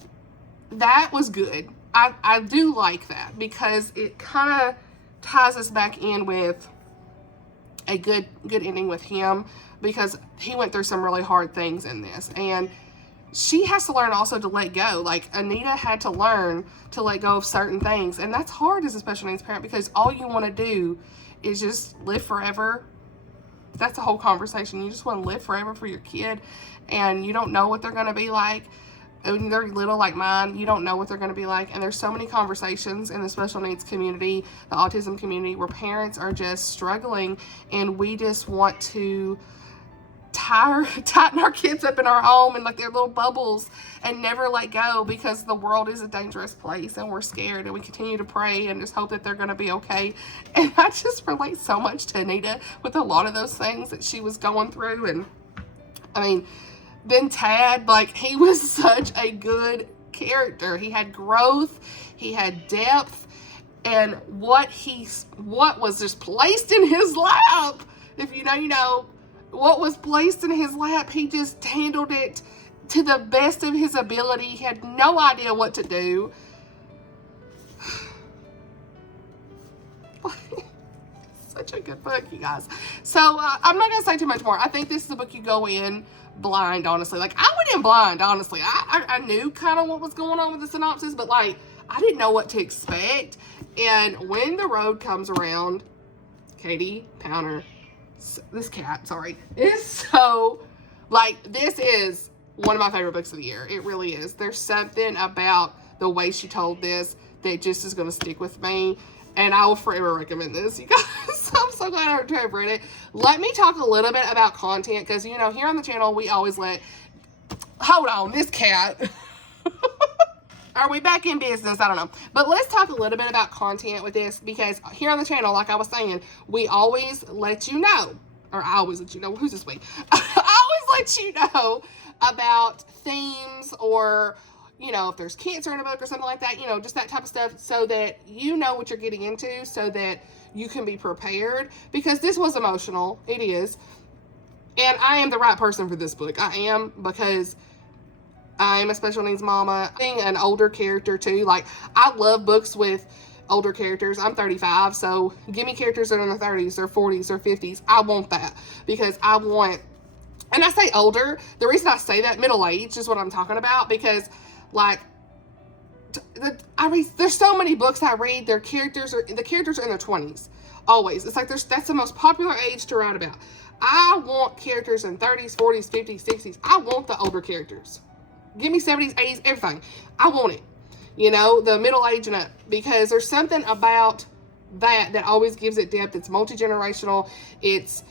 that was good. I do like that, because it kind of ties us back in with a good ending with him, because he went through some really hard things in this, and she has to learn also to let go. Like, Anita had to learn to let go of certain things, and that's hard as a special needs parent, because all you want to do is just live forever. That's a whole conversation. You just want to live forever for your kid, and you don't know what they're going to be like. When they're little like mine, you don't know what they're going to be like. And there's so many conversations in the special needs community, the autism community, where parents are just struggling, and we just want to tighten our kids up in our home and like their little bubbles and never let go, because the world is a dangerous place and we're scared, and we continue to pray and just hope that they're going to be okay. And I just relate so much to Anita with a lot of those things that she was going through. And I mean, then Tad, like, he was such a good character. He had growth, he had depth, and what was just placed in his lap, if you know, you know, what was placed in his lap, he just handled it to the best of his ability. He had no idea what to do. Such a good book, you guys. So I'm not gonna say too much more. I think this is a book you go in blind, honestly. Like, I went in blind, honestly. I knew kind of what was going on with the synopsis, but like, I didn't know what to expect. And when the road comes around, Katie Powner, this cat, sorry, is so, like, this is one of my favorite books of the year. It really is. There's something about the way she told this that just is going to stick with me, and I will forever recommend this, you guys. I'm so glad I read it. Let me talk a little bit about content, because, you know, here on the channel, we always hold on, this cat. Are we back in business? I don't know. But let's talk a little bit about content with this, because here on the channel, like I was saying, we always let you know, or I always let you know, who's this week? I always let you know about themes, or, you know, if there's cancer in a book or something like that, you know, just that type of stuff, so that you know what you're getting into, so that you can be prepared, because this was emotional. It is. And I am the right person for this book. I am, because I'm a special needs mama. Being an older character too. Like, I love books with older characters. I'm 35, so give me characters that are in their 30s or 40s or 50s. I want that, because I want, and I say older, the reason I say that, middle age is what I'm talking about, because like, there's so many books I read, the characters are in their 20s. Always. It's like that's the most popular age to write about. I want characters in 30s, 40s, 50s, 60s. I want the older characters. Give me 70s, 80s, everything. I want it. You know, the middle age and up. Because there's something about that always gives it depth. It's multi-generational. It's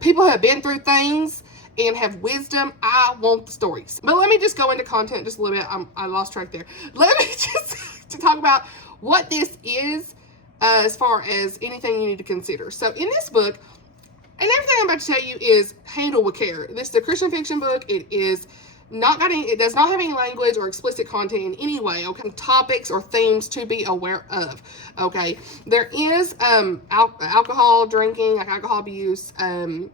people have been through things and have wisdom. I want the stories. But let me just go into content just a little bit. I lost track there. Let me just to talk about what this is as far as anything you need to consider. So in this book, and everything I'm about to tell you is handled with care. This is a Christian fiction book. It is not got any, it does not have any language or explicit content in any way, okay? Topics or themes to be aware of, okay? There is alcohol drinking, like alcohol abuse,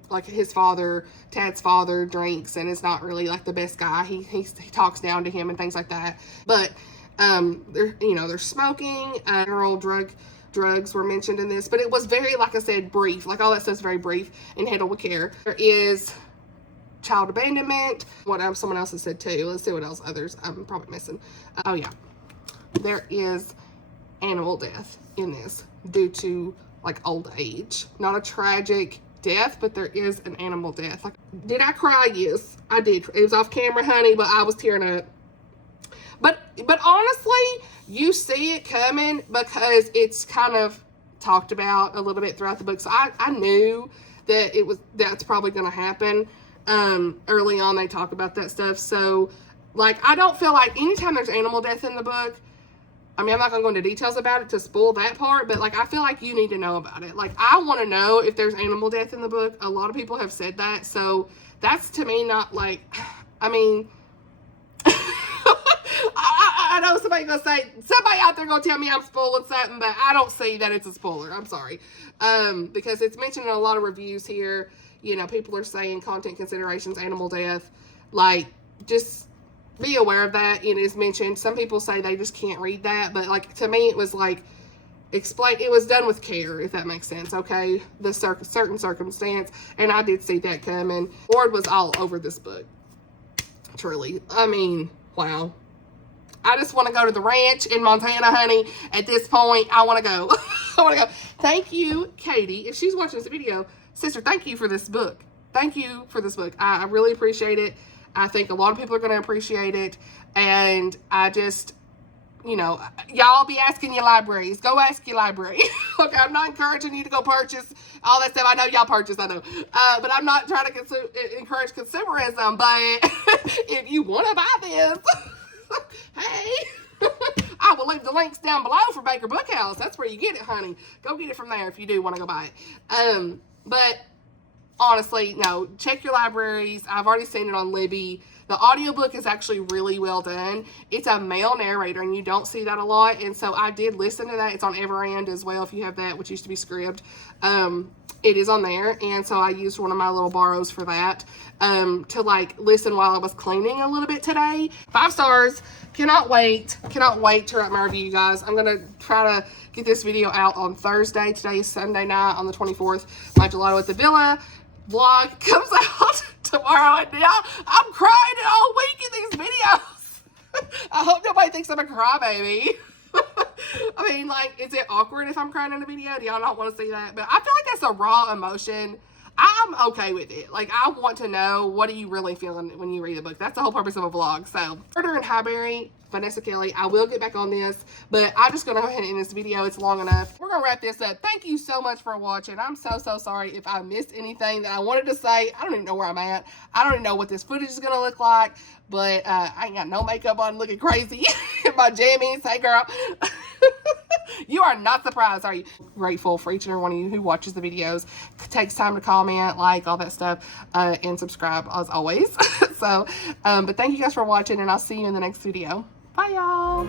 like his father, Tad's father, drinks, and is not really like the best guy. He talks down to him and things like that. But there's smoking, general drugs were mentioned in this, but it was very, like I said, brief. Like all that stuff's very brief and handled with care. There is child abandonment. What else? Someone else has said too. Let's see what else others I'm probably missing. Oh yeah, there is animal death in this due to like old age. Not a tragic death, but there is an animal death. Like, did I cry? Yes, I did. It was off camera, honey, but I was tearing up. But honestly, you see it coming because it's kind of talked about a little bit throughout the book. So I knew that that's probably going to happen. Early on, they talk about that stuff. So, like, I don't feel like anytime there's animal death in the book, I mean, I'm not going to go into details about it to spoil that part, but, like, I feel like you need to know about it. Like, I want to know if there's animal death in the book. A lot of people have said that. So, that's to me not, like, I mean, I know somebody's going to say, somebody out there going to tell me I'm spoiling something, but I don't see that it's a spoiler. I'm sorry. Because it's mentioned in a lot of reviews here. You know, people are saying content considerations, animal death. Like, just be aware of that. It is mentioned. Some people say they just can't read that. But, like, to me, it was, like, it was done with care, if that makes sense, okay? The certain circumstance. And I did see that coming. Lord was all over this book. Truly. I mean, wow. I just want to go to the ranch in Montana, honey. At this point, I want to go. I want to go. Thank you, Katie. If she's watching this video, sister, thank you for this book. Thank you for this book. I really appreciate it. I think a lot of people are going to appreciate it. And I just, you know, y'all be asking your libraries. Go ask your library. Okay, I'm not encouraging you to go purchase all that stuff. I know y'all purchase, I know. But I'm not trying to encourage consumerism. But if you want to buy this, hey, I will leave the links down below for Baker Bookhouse. That's where you get it, honey. Go get it from there if you do want to go buy it. But honestly, no, check your libraries. I've already seen it on Libby. The audiobook is actually really well done. It's a male narrator, and you don't see that a lot. And so I did listen to that. It's on Everand as well, if you have that, which used to be Scribd. It is on there. And so I used one of my little borrows for that to, like, listen while I was cleaning a little bit today. 5 stars. Cannot wait to write my review, you guys. I'm going to try to get this video out on Thursday. Today is Sunday night on the 24th. My Gelato at the Villa vlog comes out tomorrow. And now I'm crying all week in these videos. I hope nobody thinks I'm a crybaby. I mean, like, is it awkward if I'm crying in a video? Do y'all not want to see that? But I feel like that's a raw emotion. I'm okay with it. Like, I want to know, what are you really feeling when you read the book? That's the whole purpose of a vlog. So, Murder in Highbury, Vanessa, Kelley. I will get back on this, but I'm just going to go ahead and end this video. It's long enough. We're going to wrap this up. Thank you so much for watching. I'm so sorry if I missed anything that I wanted to say. I don't even know where I'm at. I don't even know what this footage is going to look like, but I ain't got no makeup on, looking crazy in my jammies. Hey, girl. You are not surprised, are you? Grateful for each and every one of you who watches the videos, takes time to comment, like, all that stuff, and subscribe as always. So, but thank you guys for watching, and I'll see you in the next video. Bye, y'all.